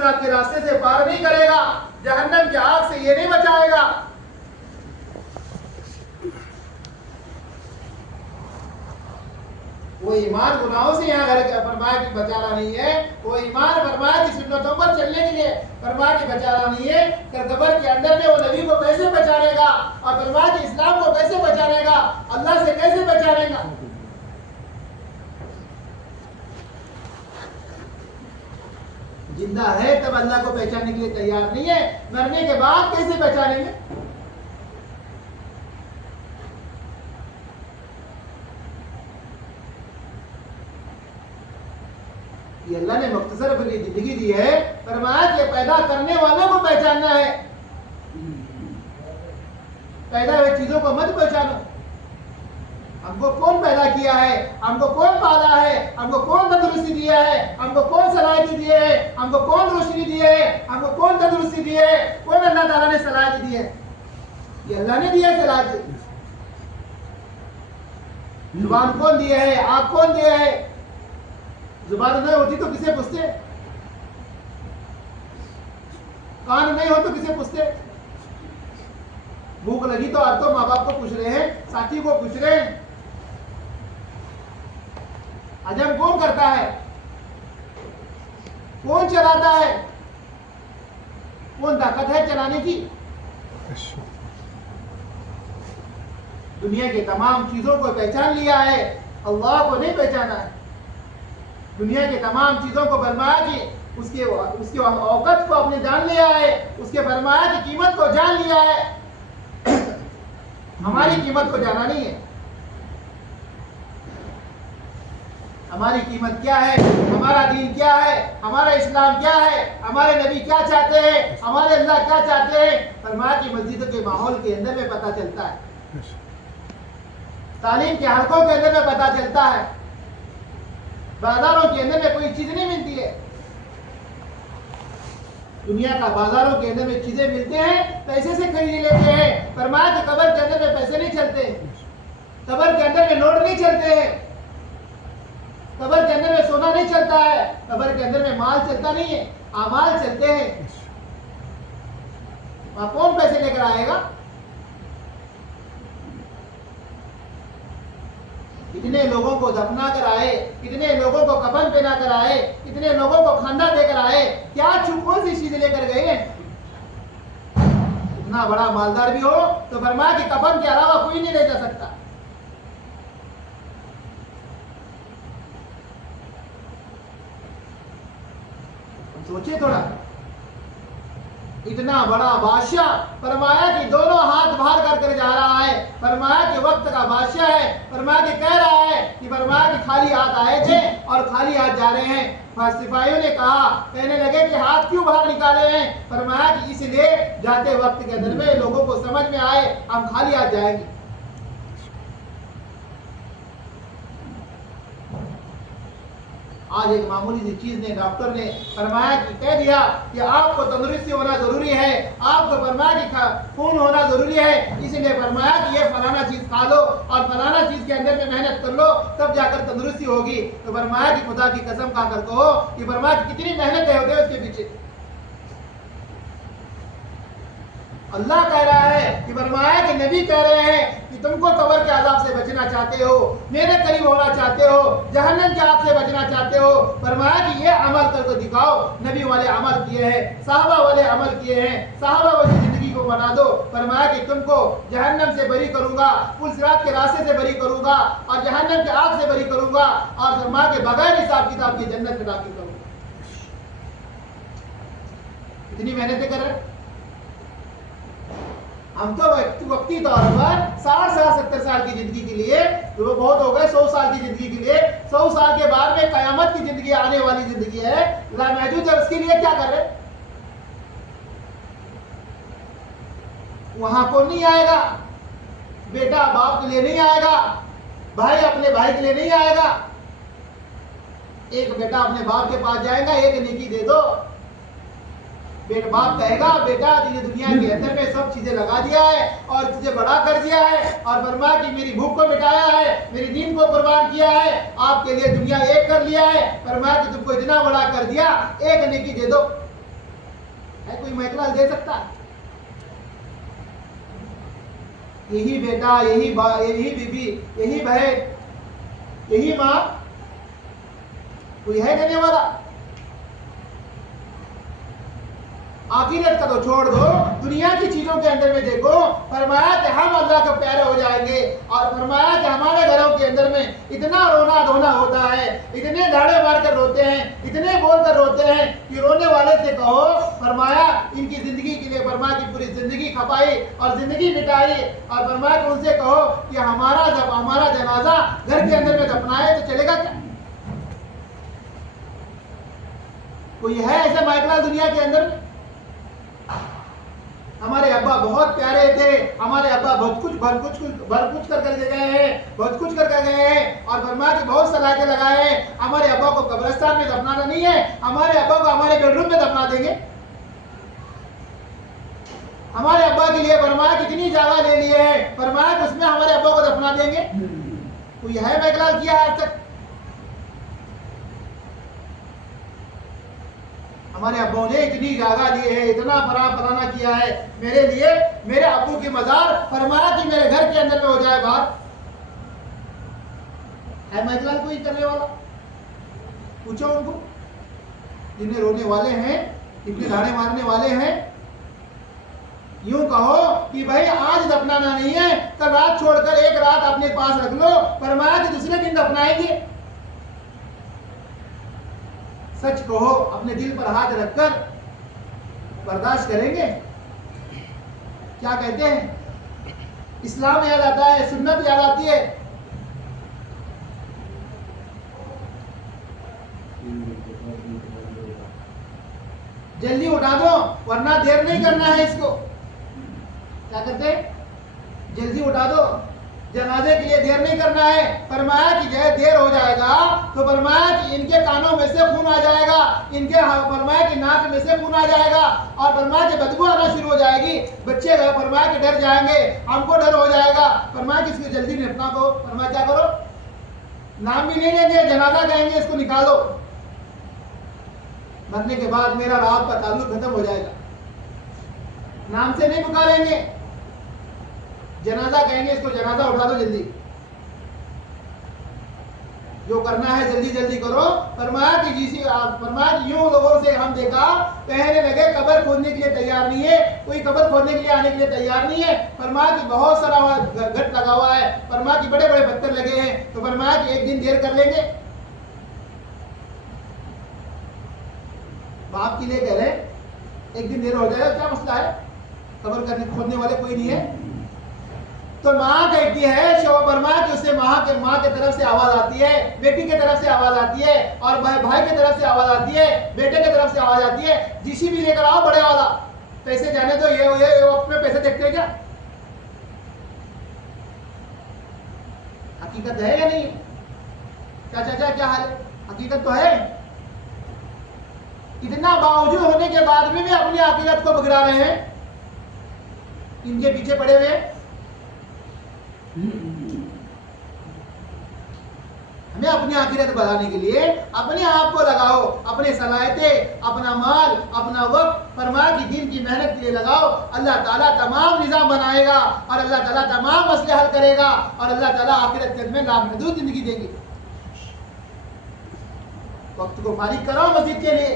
सिरात के रास्ते से पार नहीं करेगा, जहन्नम की आग से ये नहीं बचाएगा। वो ईमान गुनाहों से यहाँ घर फरमाया कि बचाना नहीं है, वो ईमान फरमाया कि सुन्नतों पर चलने के लिए फरमाया कि बचाना नहीं है। कब्र के अंदर में वो नबी को कैसे बचानेगा और फरमाया कि इस्लाम को कैसे बचानेगा, अल्लाह से कैसे बचानेगा। जिंदा है तब अल्लाह को पहचानने के लिए तैयार नहीं है, मरने के बाद कैसे पहचानेंगे। ये अल्लाह ने मुख्तसर अपनी जिंदगी दी है, फरमाया कि पैदा करने वालों को पहचानना है, पैदा हुई चीजों को मत पहचानो। हमको कौन पैदा किया है, हमको कौन पाला है, हमको कौन तंदुरुस्ती दिया है, हमको कौन सलाहियत दी है, हमको कौन रोशनी दी है, हमको कौन तंदुरुस्ती दी है, कौन अल्लाह ताला ने सलाहियत दी है। ये अल्लाह ने दिया है सलाहियत। जुबान कौन दिया है, आप कौन दिया है। जुबान नहीं होती तो किसे पूछते, कान नहीं हो तो किसे पूछते। भूख लगी तो आप तो माँ बाप को पूछ रहे हैं, साथी को पूछ रहे हैं। हजम कौन करता है, कौन चलाता है, कौन ताकत है चलाने की। दुनिया के तमाम चीजों को पहचान लिया है, अल्लाह को नहीं पहचाना है। दुनिया के तमाम चीजों को फरमाया कि उसके औकत को आपने जान लिया है, उसके फरमाया की कीमत को जान लिया है। हमारी कीमत को जाना नहीं है। हमारी कीमत क्या है, हमारा दीन क्या है, हमारा इस्लाम क्या है, हमारे नबी क्या चाहते हैं, हमारे अल्लाह क्या चाहते हैं, फरमाया कि मस्जिदों के माहौल के अंदर में पता चलता है, तालीम के हलकों के अंदर में पता चलता है। बाजारों के अंदर में कोई चीज नहीं मिलती है। दुनिया का बाजारों के अंदर में चीजें मिलते हैं, पैसे से खरीद लेते हैं। फरमाया कि कब्र के अंदर में पैसे नहीं चलते, कब्र के अंदर में नोट नहीं चलते हैं, कब्र के अंदर में सोना नहीं चलता है, कब्र के अंदर में माल चलता नहीं है, अमाल चलते हैं। वहां कौन पैसे लेकर आएगा। कितने लोगों को दफना कर आए, कितने लोगों को कफन पहना कर आए, कितने लोगों को खाना देकर आए, क्या कौन सी चीज लेकर गए हैं। इतना बड़ा मालदार भी हो तो फरमाया कि कफन के अलावा कोई नहीं ले जा सकता। सोचिए थोड़ा, इतना बड़ा बादशाह फरमाया कि दोनों हाथ बाहर कर जा रहा है, फरमाया कि वक्त का बादशाह है, फरमाया कि कह रहा है कि फरमाया कि खाली हाथ आए थे और खाली हाथ जा रहे हैं। सिपाहियों ने कहा, कहने लगे कि हाथ क्यों बाहर निकाले हैं। फरमाया कि इसलिए जाते वक्त के अंदर में लोगों को समझ में आए हम खाली हाथ जाएंगे। आज एक मामूली सी चीज ने डॉक्टर ने फरमाया कि कह दिया कि आपको तंदुरुस्ती होना जरूरी है, आपको फरमाया कि खून होना जरूरी है, इसलिए फरमाया कि ये फलाना चीज खा लो और फलाना चीज के अंदर में मेहनत कर लो तब जाकर तंदुरुस्ती होगी। तो फरमाया कि खुदा की कसम खाकर कहो कि फरमाया कि कितनी मेहनत होते हैं उसके पीछे। अल्लाह कह रहा है कि फरमाया कि नबी कह रहे हैं कि तुमको कब्र के अज़ाब से बचना चाहते हो, मेरे करीब होना चाहते हो, जहन्नम की आग से बचना चाहते हो, फरमाया कि ये अमल करके दिखाओ। नबी वाले अमल किए हैं, साहबा वाले अमल किए हैं, साहबा वाली जिंदगी को बना दो। फरमाया कि तुमको जहन्नम से बरी करूंगा, पुल सिरात के रास्ते से बरी करूंगा और जहन्नम की आग से बरी करूंगा और फरमाया कि बगैर हिसाब किताब की जन्नत में दाखिल करूंगा। इतनी मेहनतें कर रहे। हम तो वक्ती तौर पर 60 साल 70 साल की जिंदगी के लिए तो वो बहुत हो गए, 100 साल की जिंदगी के लिए, 100 साल के बाद में कयामत की जिंदगी आने वाली जिंदगी है, लामहदूद है, उसके लिए क्या कर रहे। वहां कौन नहीं आएगा, बेटा बाप के लिए नहीं आएगा, भाई अपने भाई के लिए नहीं आएगा। एक बेटा अपने बाप के पास जाएगा, एक नेकी दे दो, बाप कहेगा बेटा तुझे दुनिया के अंदर में सब चीजें लगा दिया है और तुझे बड़ा कर दिया है और फरमाया कि मेरी भूख को मिटाया है, मेरी दीन को कुर्बान किया है, आपके लिए दुनिया एक कर लिया है, फरमाया कि तुमको इतना बड़ा कर दिया, एक नेकी दे दो। है कोई महकलाल दे सकता? यही बेटा, यही बीबी, यही बहन, यही माँ, कोई है देने वाला? आखिरत का तो छोड़ दो, दुनिया की चीजों के अंदर में देखो, फरमाया कि हम अल्लाह के प्यारे हो जाएंगे। और फरमाया कि हमारे घरों के अंदर में इतना रोना धोना होता है, इतने धाड़े मार कर रोते हैं, इतने बोल कर रोते हैं कि रोने वाले से कहो, फरमाया इनकी जिंदगी के लिए फरमाया की पूरी जिंदगी खपाई और जिंदगी मिटाई। और फरमाया कि उनसे कहो कि हमारा जनाजा घर के अंदर में दफनाए तो चलेगा क्या? कोई है ऐसा माइकलाल दुनिया के अंदर? हमारे अब्बा बहुत प्यारे थे, हमारे अब्बा बहुत कुछ कर गए हैं, बहुत कुछ कर गए हैं। और फरमाया कि बहुत सलाखें लगाए हैं, हमारे अब्बा को कब्रिस्तान में दफनाना नहीं है, हमारे अब्बा को हमारे बेडरूम में दफना देंगे। हमारे अब्बा के लिए फरमाया कितनी जगह ले लिए है, फरमाया कि उसमें हमारे अब्बा को दफना देंगे। कोई है मैकलाल किया आज तक? हमारे अब्बों ने इतनी जगह ली है, इतना फराना किया है मेरे लिए, मेरे अब्बू की मजार फरमाया कि मेरे घर के अंदर में हो जाए बात। है मैकलाल कोई करने वाला? पूछो उनको, जिन्हें रोने वाले हैं, इतने धाड़े मारने वाले हैं। यूं कहो कि भाई आज दफनाना नहीं है, कल रात छोड़कर एक रात अपने पास रख लो, फरमाया कि दूसरे दिन दफनाएंगे। सच कहो, अपने दिल पर हाथ रखकर बर्दाश्त करेंगे? क्या कहते हैं? इस्लाम याद आता है, सुन्नत याद आती है। जल्दी उठा दो वरना देर नहीं करना है इसको। क्या कहते हैं? जल्दी उठा दो, जनाजे के लिए देर नहीं करना है। फरमाया कि जब देर हो जाएगा तो फरमाया कि इनके कानों में से खून आ जाएगा, इनके फरमाया कि नाक में से खून आ जाएगा और फरमाया कि बदबू आना शुरू हो जाएगी। बच्चे फरमाया कि डर जाएंगे, हमको डर हो जाएगा। फरमाया कि इसको जल्दी निपटा को। फरमाया क्या करो, नाम भी नहीं लेंगे, जनाजा कहेंगे इसको निकालो। मरने के बाद मेरा रात का ताल्लुक खत्म हो जाएगा। नाम से नहीं पुकारेंगे, जनाजा कहेंगे इसको जनाजा उठा दो जल्दी, जो करना है जल्दी जल्दी करो। फरमाया कि यूं लोगों से हम देखा कहने लगे कब्र खोदने के लिए तैयार नहीं है, कोई कब्र खोदने के लिए आने के लिए तैयार नहीं है। फरमाया कि बहुत सारा गट लगा हुआ है, फरमाया कि बड़े बड़े पत्थर लगे हैं, तो फरमाया कि एक दिन देर कर लेंगे। बाप के लिए कह रहे एक दिन देर हो जाएगा, क्या मसला है? कब्र करने खोदने वाले कोई नहीं है। तो माँ कहती है शोभा वर्मा कि उससे माँ के तरफ से आवाज आती है, बेटी के तरफ से आवाज आती है, और भाई के तरफ से आवाज आती है, बेटे के तरफ से आवाज आती है, जीसी भी लेकर आओ बड़े वाला, पैसे जाने तो ये वक्त में पैसे देखते हैं क्या? हकीकत है या नहीं? क्या चाचा क्या हाल है? हकीकत तो है। इतना बावजूद होने के बाद भी अपनी हकीकत को बिगड़ा रहे हैं, इनके पीछे पड़े हुए। हमें अपनी आखिरत बढ़ाने के लिए अपने आप को लगाओ, अपने सलाहियतें, अपना माल, अपना वक्त फरमाया की दीन की मेहनत के लिए लगाओ। अल्लाह ताला तमाम निजाम बनाएगा और अल्लाह ताला तमाम मसले हल करेगा और अल्लाह ताला आखिरत के में लामहदूद जिंदगी देंगे। वक्त को फारिग कराओ मस्जिद के लिए।